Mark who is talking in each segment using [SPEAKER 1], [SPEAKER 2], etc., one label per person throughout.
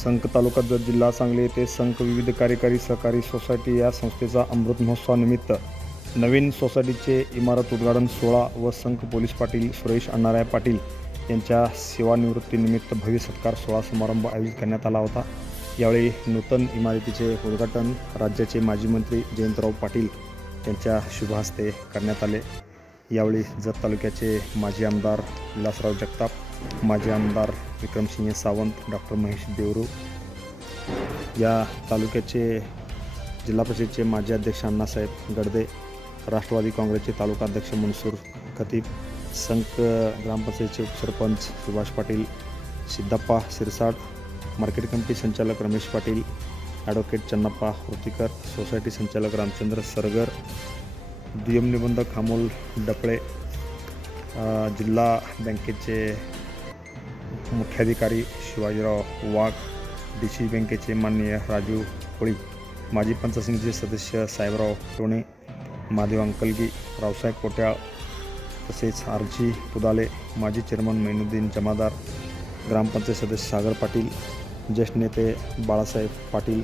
[SPEAKER 1] संक तालुका जत जिल्हा सांगली येथे संक विविध कार्यकारी सहकारी सोसायटी या संस्थेचा अमृत महोत्सवानिमित्त नवीन सोसायटीचे इमारत उद्घाटन सोहळा व संक पोलीस पाटील सुरेश अण्णाराय पाटील यांच्या सेवानिवृत्तीनिमित्त भव्य सत्कार सोहळा समारंभ आयोजित करण्यात आला होता. यावेळी नूतन इमारतीचे उद्घाटन राज्याचे माजी मंत्री जयंतराव पाटील यांच्या शुभ हस्ते करण्यात आले. यावेळी जत तालुक्याचे माजी आमदार विलासराव जगताप माजी आमदार विक्रमसिंह सावंत डॉक्टर महेश देवरू या तालुक्याचे जिल्हा परिषदेचे माजी अध्यक्ष अण्णासाहेब गडदे राष्ट्रवादी काँग्रेसचे तालुका अध्यक्ष मनसूर खतीब संक ग्रामपंचायतचे उपसरपंच सुभाष पाटील सिद्धप्पा सिरसाट मार्केट कमिटी संचालक रमेश पाटील ॲडव्होकेट चन्नप्पा होतीकर सोसायटी संचालक रामचंद्र सरगर दुय्यम निबंधक अमोल डपळे जिल्हा बँकेचे मुख्याधिकारी शिवाजीराव वाघ डी सी बँकेचे माननीय राजू होळी माजी पंचायत समितीचे सदस्य साहेबराव टोणे महादेव अंकलगी रावसाहेब कोट्याळ तसेच आर जी पुदाले माजी चेअरमन मैनुद्दीन जमादार ग्रामपंचायत सदस्य सागर पाटील ज्येष्ठ नेते बाळासाहेब पाटील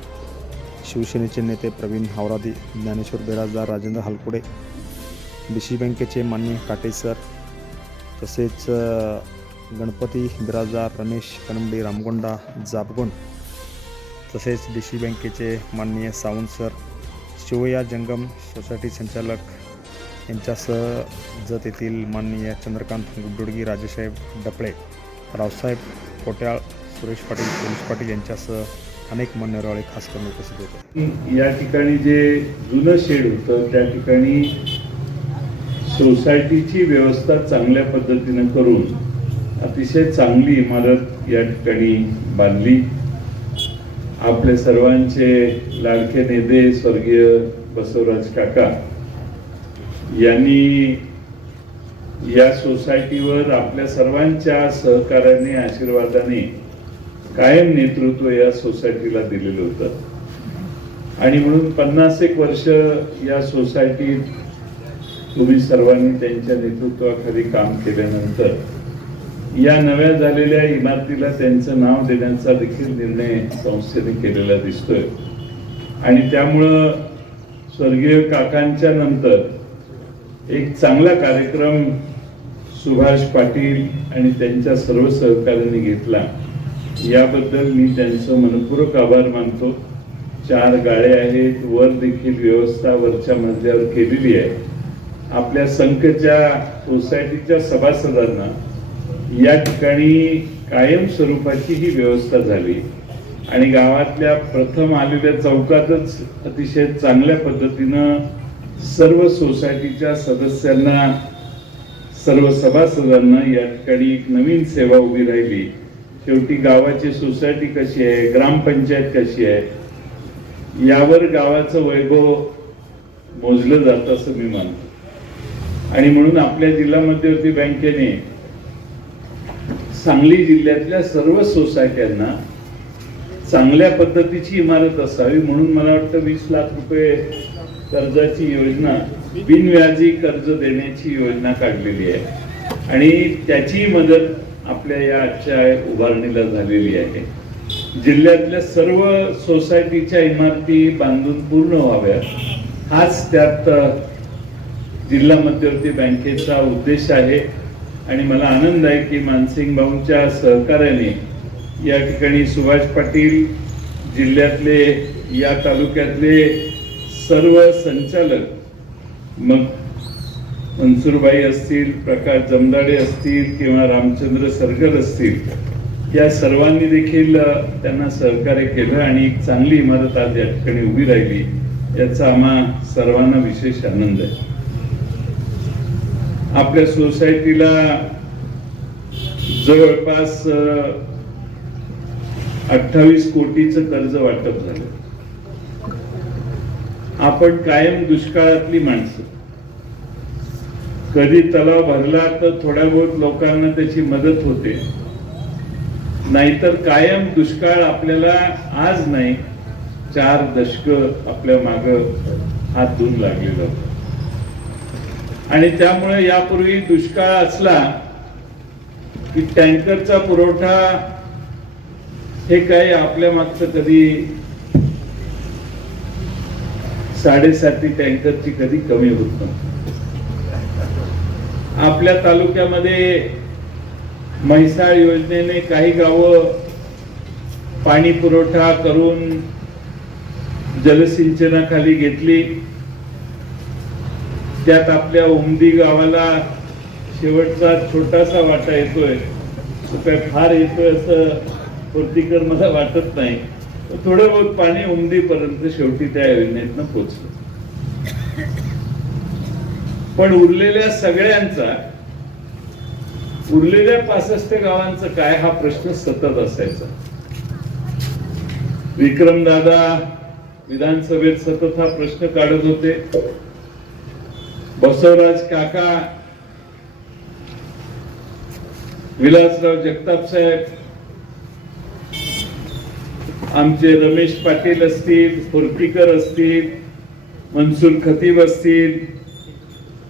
[SPEAKER 1] शिवसेनेचे नेते प्रवीण हावरादी ज्ञानेश्वर बेराजदार राजेंद्र हलकुडे डी सी बँकेचे मान्य काटे सर तसेच गणपती बिराजदार रमेश कनमडे रामगोंडा जापगोंड तसेच डी सी बँकेचे माननीय सावंत सर शिवया जंगम सोसायटी संचालक यांच्यासह जत येथील माननीय चंद्रकांत गुड्डुडगी राजेसाहेब डपळे रावसाहेब कोट्याळ सुरेश पाटील पोलीस पाटील यांच्यासह अनेक मान्यवरवाळे खास करून उपस्थित होते.
[SPEAKER 2] या ठिकाणी जे जुनं शेड होतं त्या ठिकाणी सोसायटीची व्यवस्था चांगल्या पद्धतीनं करून अतिशय चांगली इमारत या ठिकाणी बांधली. आपले सर्वांचे लाडके नेते स्वर्गीय बसवराज काका यांनी या सोसायटीवर आपल्या सर्वांच्या सहकार्याने आशीर्वादाने कायम नेतृत्व या सोसायटीला दिलेलं होतं. आणि म्हणून पन्नास एक वर्ष या सोसायटीत तुम्ही सर्वांनी त्यांच्या नेतृत्वाखाली काम केल्यानंतर या नव्या झालेल्या इमारतीला त्यांचं नाव देण्याचा देखील निर्णय संस्थेने केलेला दिसतोय. आणि त्यामुळं स्वर्गीय काकांच्या नंतर एक चांगला कार्यक्रम सुभाष पाटील आणि त्यांच्या सर्व सहकार्याने घेतला. याबद्दल मी त्यांचं मनपूर्वक आभार मानतो. चार गाळे आहेत वर देखील व्यवस्था वरच्या मजल्यावर केलेली आहे. आपल्या संघच्या सोसायटीच्या सभासदांना या ठिकाणी कायम स्वरूपाची ही व्यवस्था झाली. आणि गावातल्या प्रथम आलेल्या चौकातच अतिशय चांगल्या पद्धतीनं सर्व सोसायटीच्या सदस्यांना सर्व सभासदांना या ठिकाणी एक नवीन सेवा उभी राहिली. शेवटी गावाची सोसायटी कशी आहे ग्रामपंचायत कशी आहे यावर गावाचं वैभव मोजलं जातं असं मी मानतो. आणि म्हणून आपल्या जिल्हा मध्यवर्ती बँकेने सांगली जिल्ह्यातल्या सर्व सोसायट्यांना चांगल्या पद्धतीची इमारत असावी म्हणून मला वाटतं वीस लाख रुपये कर्जाची योजना बिनव्याजी कर्ज देण्याची योजना काढलेली आहे. आणि त्याची मदत आपल्या या आजच्या उभारणीला झालेली आहे. जिल्ह्यातल्या सर्व सोसायटीच्या इमारती बांधून पूर्ण व्हाव्या हाच त्यात जिल्हा मध्यवर्ती बँकेचा उद्देश आहे. आणि मला आनंद आहे की मानसिंग भाऊंच्या सहकार्याने या ठिकाणी सुभाष पाटील जिल्ह्यातले या तालुक्यातले सर्व संचालक मग मनसूरबाई असतील प्रकाश जमदाडे असतील किंवा रामचंद्र सरगर असतील या सर्वांनी देखील त्यांना सहकार्य केलं आणि एक चांगली इमारत आज या ठिकाणी उभी राहिली. याचा आम्हा सर्वांना विशेष आनंद आहे. आपल्या सोसायटीला जवळपास अठ्ठावीस कोटीचं कर्ज वाटप झालं. आपण कायम दुष्काळातली माणसं. कधी तलाव भरला तर थोड्या बहुत लोकांना त्याची मदत होते. नाहीतर कायम दुष्काळ आपल्याला आज नाही चार दशक आपल्या माग हात धुवून लागलेलं होतं. आणि त्यामुळे यापूर्वी दुष्काळ असला की टँकरचा पुरवठा हे काही आपल्या मागचं कधी साडेसाती टँकरची कधी कमी होत नव्हती. आपल्या तालुक्यामध्ये म्हैसाळ योजनेने काही गावं पाणी पुरवठा करून जलसिंचनाखाली घेतली. त्यात आपल्या उमदी गावाला शेवटचा छोटासा वाटा येतोय. तो काय फार येतोय असं पूर्तीकर मला वाटत नाही. थोडं बहुत पाणी उमदीपर्यंत शेवटी त्या योजनेतनं पोचलं. पण उरलेल्या सगळ्यांचा उरलेल्या पासष्ट गावांचं काय हा प्रश्न सतत असायचा. विक्रमदादा विधानसभेत सतत हा प्रश्न काढत होते. बसवराज काका विलासराव जगताप साहेब आमचे रमेश पाटील असतील फुर्तीकर असतील मनसूर खतीब असतील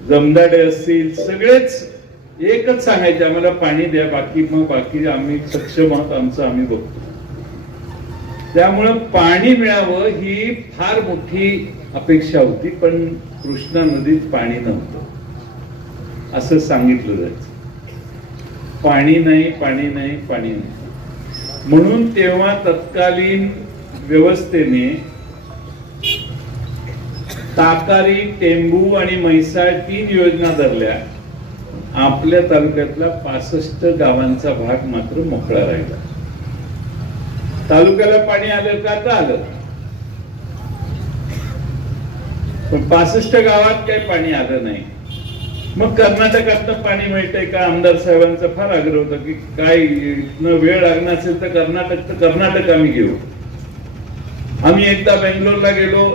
[SPEAKER 2] जमदाडे असतील सगळेच एकच सांगायचे आम्हाला पाणी द्या बाकी मग बाकी आम्ही सक्षम आहोत आमचं आम्ही बघतो. त्यामुळं पाणी मिळावं ही फार मोठी अपेक्षा होती पण कृष्णा नदीत पाणी नव्हतं. असं सांगितलं जायचं. पाणी नाही पाणी नाही पाणी नाही. म्हणून तेव्हा तत्कालीन व्यवस्थेने ताकारी टेंबू आणि म्हैसाळ तीन योजना धरल्या. आपल्या तालुक्यातला पासष्ट गावांचा भाग मात्र मोकळा राहिला. तालुक्याला पाणी आलं का? तर आलं. पण पासष्ट गावात काही पाणी आलं नाही. मग कर्नाटकात पाणी मिळतंय का? आमदार साहेबांचा फार आग्रह होता की काय वेळ लागणार असेल तर कर्नाटक तर कर्नाटक आम्ही घेऊ. आम्ही एकदा बेंगलोरला गेलो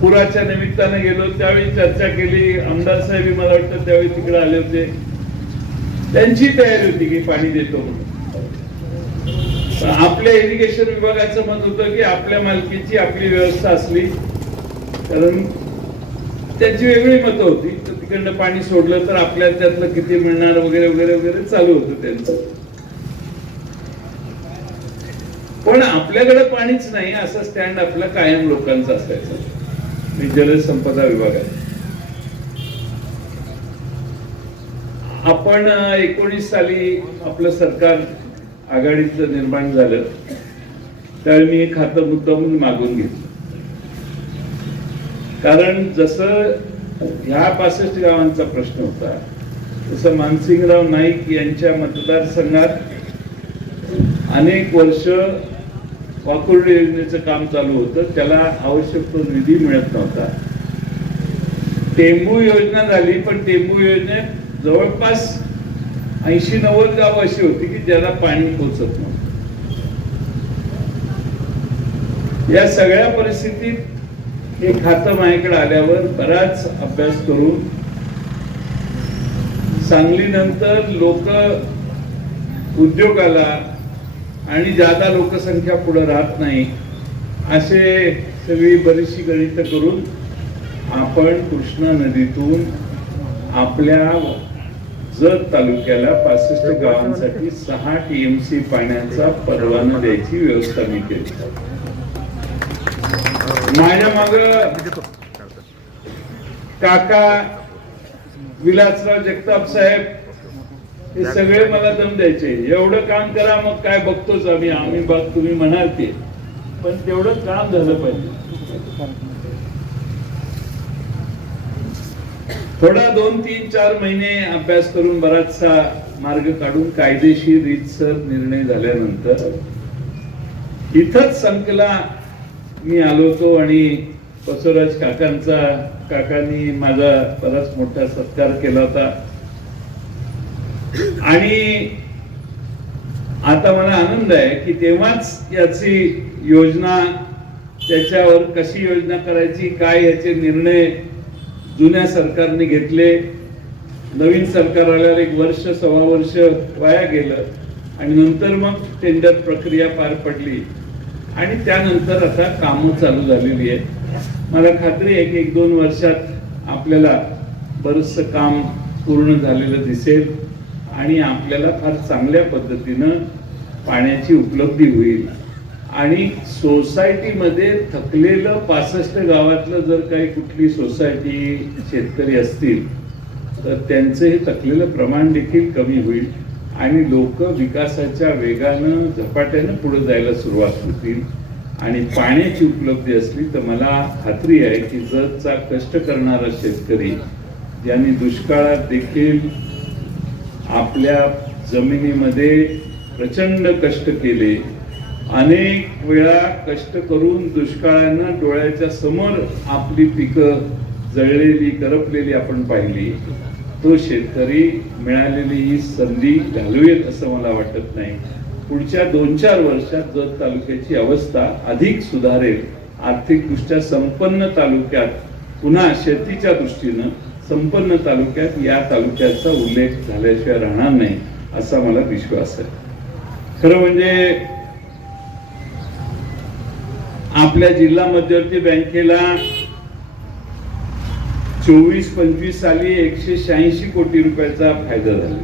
[SPEAKER 2] पुराच्या निमित्ताने गेलो त्यावेळी चर्चा केली. आमदार साहेब मला वाटतं त्यावेळी तिकडे आले होते. त्यांची तयारी होती की पाणी देतो म्हणून. आपल्या इरिगेशन विभागाचं मत होतं की आपल्या मालकीची आपली व्यवस्था असली कारण त्यांची वेगळी मतं होती. तर तिकडनं पाणी सोडलं तर आपल्या त्यातलं किती मिळणार वगैरे वगैरे वगैरे चालू होतं त्यांचं. पण आपल्याकडे पाणीच नाही असा स्टँड आपला कायम लोकांचा असायचा. मी जलसंपदा विभागात. आपण एकोणीस साली आपलं सरकार आघाडीचं निर्माण झालं. त्यावेळी मी हे खातं मुद्दामून मागून घेतलं. कारण जसं ह्या पासष्ट गावांचा प्रश्न होता तसं मानसिंगराव नाईक यांच्या मतदारसंघात अनेक वर्ष वाकुर्डे योजनेचं काम चालू होतं. त्याला आवश्यक तो निधी मिळत नव्हता. टेंबू योजना झाली पण टेंबू योजनेत जवळपास ऐंशी नव्वद गाव अशी होती की ज्याला पाणी पोचत नव्हतं. या सगळ्या परिस्थितीत हे खातं माझ्याकडे आल्यावर बराच अभ्यास करून सांगलीनंतर लोक उद्योगाला आणि जादा लोकसंख्या पुढे राहत नाही असे सगळी बरीचशी गणित करून आपण कृष्णा नदीतून आपल्या जत तालुक्याला पासष्ट गावांसाठी सहा टी एम सी पाण्याचा परवाना द्यायची व्यवस्था मी केली. माझ्या माग काका विलासराव जगताप साहेब हे सगळे मला दम द्यायचे. एवढं काम करा मग काय बघतोच आम्ही. आम्ही बघ तुम्ही म्हणाल ते. पण तेवढं काम झालं पाहिजे. थोडा दोन तीन चार महिने अभ्यास करून बराचसा मार्ग काढून कायदेशीर रीतसर निर्णय झाल्यानंतर इथंच संकला मी आलो होतो आणि बसवराज काकांचा काकांनी माझा बराच मोठा सत्कार केला होता. आणि आता मला आनंद आहे की तेव्हाच याची योजना त्याच्यावर कशी योजना करायची काय याचे निर्णय जुन्या सरकारने घेतले. नवीन सरकार आल्यावर एक वर्ष सव्वा वर्ष वाया गेलं आणि नंतर मग टेंडर प्रक्रिया पार पडली. आणि त्यानंतर आता कामं चालू झालेली आहेत. मला खात्री आहे की एक दोन वर्षात आपल्याला बरंचसं काम पूर्ण झालेलं दिसेल आणि आपल्याला फार चांगल्या पद्धतीनं पाण्याची उपलब्धी होईल. आणि सोसायटीमध्ये थकलेलं पासष्ट गावातलं जर काही कुठली सोसायटी शेतकरी असतील तर त्यांचं हे थकलेलं प्रमाण देखील कमी होईल. आणि लोक विकासाच्या वेगानं झपाट्यानं पुढे जायला सुरुवात होतील. आणि पाण्याची उपलब्धी असली तर मला खात्री आहे की जगचा कष्ट करणारा शेतकरी ज्यांनी दुष्काळात देखील आपल्या जमिनीमध्ये प्रचंड कष्ट केले अनेक वेळा कष्ट करून दुष्काळानं डोळ्याच्या समोर आपली पिकं जळलेली करपलेली आपण पाहिली. तो शेतकरी मिळालेली ही संधी घालवेल असं मला वाटत नाही. पुढच्या दोन चार वर्षात जत तालुक्याची अवस्था अधिक सुधारेल. आर्थिकदृष्ट्या संपन्न तालुक्यात पुन्हा शेतीच्या दृष्टीनं संपन्न तालुक्यात या तालुक्याचा उल्लेख झाल्याशिवाय राहणार नाही असा मला विश्वास आहे. खरं म्हणजे आपल्या जिल्हा मध्यवर्ती बँकेला चोवीस पंचवीस साली एकशे शहाऐंशी कोटी रुपयाचा फायदा झाला.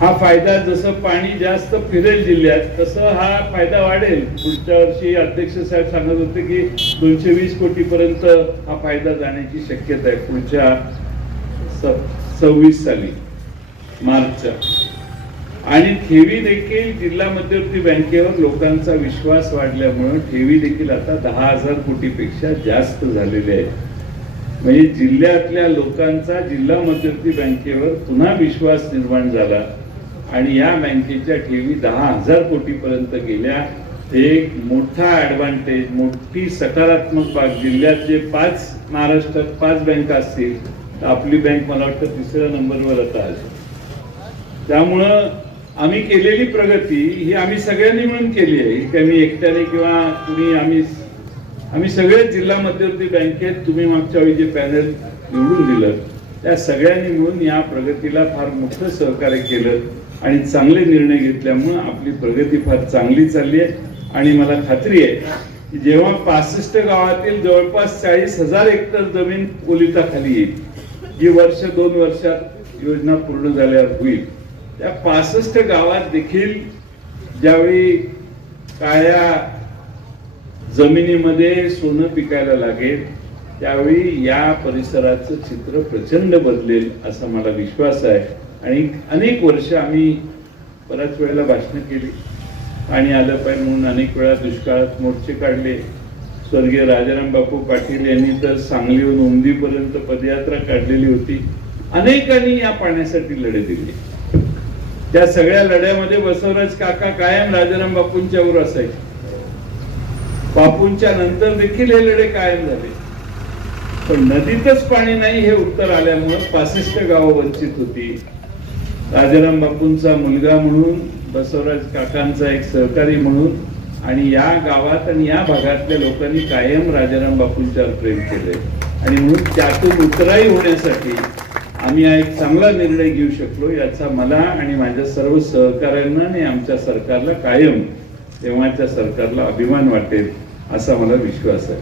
[SPEAKER 2] हा फायदा जसं पाणी जास्त फिरेल जिल्ह्यात तसं हा फायदा वाढेल. पुढच्या वर्षी अध्यक्ष साहेब सांगत होते की दोनशे वीस कोटी पर्यंत हा फायदा जाण्याची शक्यता आहे पुढच्या सव्वीस साली मार्चच्या. आणि ठेवी देखील जिल्हा मध्यवर्ती बँकेवर लोकांचा विश्वास वाढल्यामुळे ठेवी देखील आता दहा हजार कोटीपेक्षा जास्त झालेले आहेत म्हणजे जिल्ह्यातल्या लोकांचा जिल्हा मध्यवर्ती बँकेवर पुन्हा विश्वास निर्माण झाला आणि या बँकेच्या ठेवी दहा हजार कोटीपर्यंत गेल्या. हे एक मोठा ऍडव्हान्टेज मोठी सकारात्मक बाब. जिल्ह्यात जे पाच महाराष्ट्रात पाच बँका असतील तर आपली बँक मला वाटतं तिसऱ्या नंबरवर आता त्यामुळं आम्ही केलेली प्रगती ही आम्ही सगळ्यांनी मिळून केली आहे. ही काही मी एकट्याने किंवा कुणी आम्ही आम्ही सगळे जिल्हा मध्यवर्ती बँकेत तुम्ही मागच्या वेळी जे पॅनल निवडून दिलं त्या सगळ्यांनी मिळून या प्रगतीला फार मोठं सहकार्य केलं आणि चांगले निर्णय घेतल्यामुळं आपली प्रगती फार चांगली चालली आहे. आणि मला खात्री आहे की जेव्हा पासष्ट गावातील जवळपास चाळीस हजार हेक्टर जमीन ओलिताखाली येईल जी वर्ष दोन वर्षात योजना पूर्ण झाल्यावर होईल. त्या पासष्ट गावात देखील ज्यावेळी काळ्या जमिनीमध्ये सोनं पिकायला लागेल त्यावेळी या परिसराचं चित्र प्रचंड बदलेल असा मला विश्वास आहे. आणि अनेक वर्ष आम्ही बऱ्याच वेळेला भाषणं केली. आणि आलं पाहिजे म्हणून अनेक वेळा दुष्काळात मोर्चे काढले. स्वर्गीय राजाराम बापू पाटील यांनी तर सांगलीहून उमदीपर्यंत पदयात्रा काढलेली होती. अनेकांनी या पाण्यासाठी लढे दिले. त्या सगळ्या लढ्यामध्ये बसवराज काका कायम राजाराम बापूंच्या वर असायचे. बापूंच्या नंतर देखील हे लढे कायम झाले. पण नदीतच पाणी नाही हे उत्तर आल्यामुळं पासष्ट गावं वंचित होती. राजाराम बापूंचा मुलगा म्हणून बसवराज काकांचा एक सहकारी म्हणून आणि या गावात आणि या भागातल्या लोकांनी कायम राजाराम बापूंच्यावर प्रेम केले आणि म्हणून त्यातून उतराई होण्यासाठी आम्ही हा एक चांगला निर्णय घेऊ शकलो याचा मला आणि माझ्या सर्व सहकाऱ्यांना आणि आमच्या सरकारला कायम तेव्हाच्या सरकारला अभिमान वाटेल असा मला विश्वास आहे.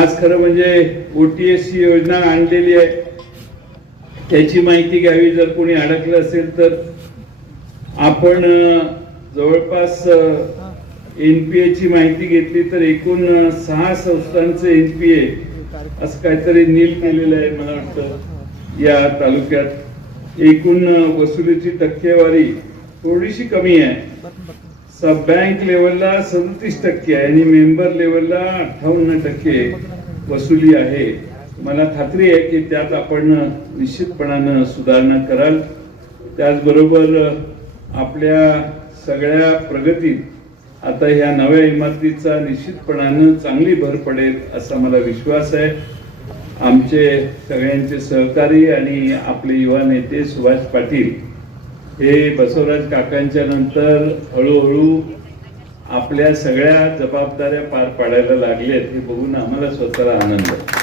[SPEAKER 2] आज खरं म्हणजे ओटीएस ही योजना आणलेली आहे. त्याची माहिती घ्यावी जर कोणी अडकलं असेल तर. आपण जवळपास जवळपास एनपीए ची माहिती घेतली तर एकूण सहा संस्थांचं एनपीए असं काहीतरी नील केलेलं आहे मला वाटतं. या तालुक्यात एकूण वसुलीची टक्केवारी थोडीशी कमी आहे. सब बँक लेवलला सदतीस टक्के आहे आणि मेंबर लेवलला अठ्ठावन्न टक्के वसुली आहे. मला खात्री आहे की त्यात आपण निश्चितपणानं सुधारणा कराल. त्याचबरोबर आपल्या सगळ्या प्रगतीत आता ह्या नव्या इमारतीचा निश्चितपणानं चांगली भर पडेल असा मला विश्वास आहे. आमचे सगळ्यांचे सहकारी आणि आपले युवा नेते सुभाष पाटील हे बसवराज काकांच्या नंतर हळूहळू आपल्या सगळ्या जबाबदाऱ्या पार पाडायला लागलेत हे बघून आम्हाला स्वतःला आनंद आहे.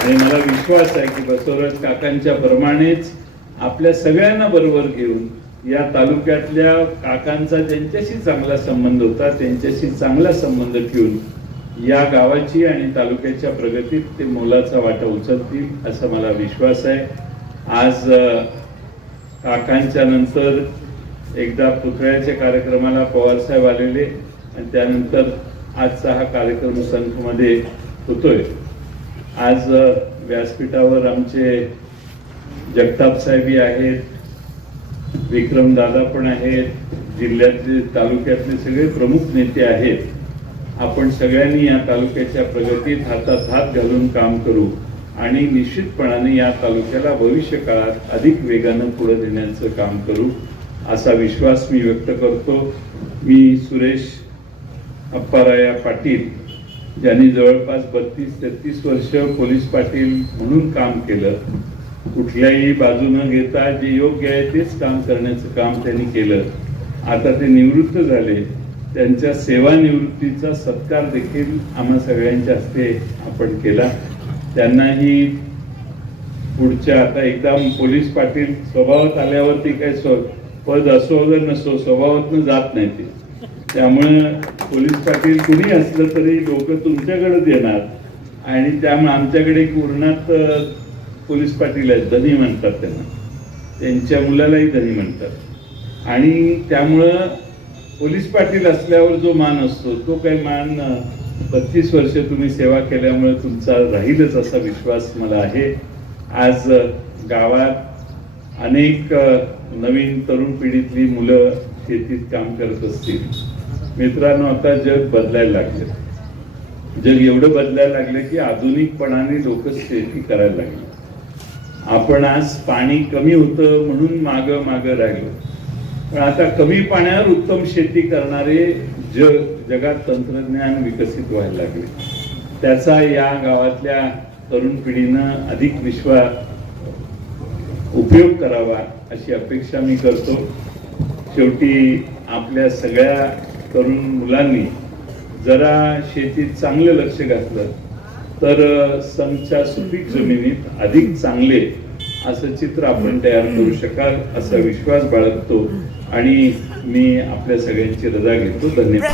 [SPEAKER 2] आणि मला विश्वास आहे की बसवराज काकांच्या प्रमाणेच आपल्या सगळ्यांना बरोबर घेऊन या तालुक्यातल्या काकांचा ज्यांच्याशी चांगला संबंध होता त्यांच्याशी चांगला संबंध ठेवून या गावाची आणि तालुक्याच्या प्रगतीत ते मोलाचा वाटा उचलतील असा मला विश्वास आहे. आज काकांच्या नंतर एकदा पुतळ्याच्या कार्यक्रमाला पवारसाहेब आलेले आणि त्यानंतर आजचा हा कार्यक्रम संघमध्ये होतोय. आज व्यासपीठावर आमचे जगताप साहेबी आहेत विक्रम दादा पण आहेत जिल्ह्यातले तालुक्यातले सगळे प्रमुख नेते आहेत. आपण सगळ्यांनी या तालुक्याच्या प्रगतीत हातात हात घालून काम करू आणि निश्चितपणाने या तालुक्याला भविष्य काळात अधिक वेगानं पुढे देण्याचं काम करू असा विश्वास मी व्यक्त करतो. मी सुरेश अप्पाराया पाटील ज्यांनी जवळपास बत्तीस तेहतीस वर्ष पोलीस पाटील म्हणून काम केलं कुठल्याही बाजू न घेता जे योग्य आहे तेच काम करण्याचं काम त्यांनी केलं. आता ते निवृत्त झाले. त्यांच्या सेवानिवृत्तीचा सत्कार देखील आम्हा सगळ्यांच्या हस्ते आपण केला. त्यांनाही पुढच्या आता एकदा पोलीस पाटील स्वभावात आल्यावरती काय स्व पद असो वगैरे नसो स्वभावातनं जात नाही ते. त्यामुळे पोलीस पाटील कुणी असलं तरी लोक तुमच्याकडेच येणार आणि त्यामुळे आमच्याकडे एक उरणात पोलीस पाटील आहेत धनी म्हणतात त्यांना. त्यांच्या मुलालाही धनी म्हणतात. आणि त्यामुळं पोलीस पाटील असल्यावर जो मान असतो तो काही मान बत्तीस वर्ष तुम्ही सेवा केल्यामुळे तुमचा राहीलच असा विश्वास मला आहे. आज गावात अनेक नवीन तरुण पिढीतली मुलं शेतीत काम करत असतील. मित्रांनो आता जग बदलायला लागले. जग एवढं बदलायला लागलं की आधुनिकपणाने लोक शेती करायला लागले. आपण आज पाणी कमी होतं म्हणून मागं मागं राहिलो. पण आता कमी पाण्यावर उत्तम शेती करणारे जग जगात तंत्रज्ञान विकसित व्हायला लागले. त्याचा या गावातल्या तरुण पिढीनं अधिक विश्वा उपयोग करावा अशी अपेक्षा मी करतो. शेवटी आपल्या सगळ्या तरुण मुलांनी जरा शेतीत चांगलं लक्ष घातलं तर संचा सुपीक जमिनीत अधिक चांगले असं चित्र आपण तयार करू शकाल असा विश्वास बाळगतो. आणि मी आपल्या सगळ्यांची रजा घेतो. धन्यवाद.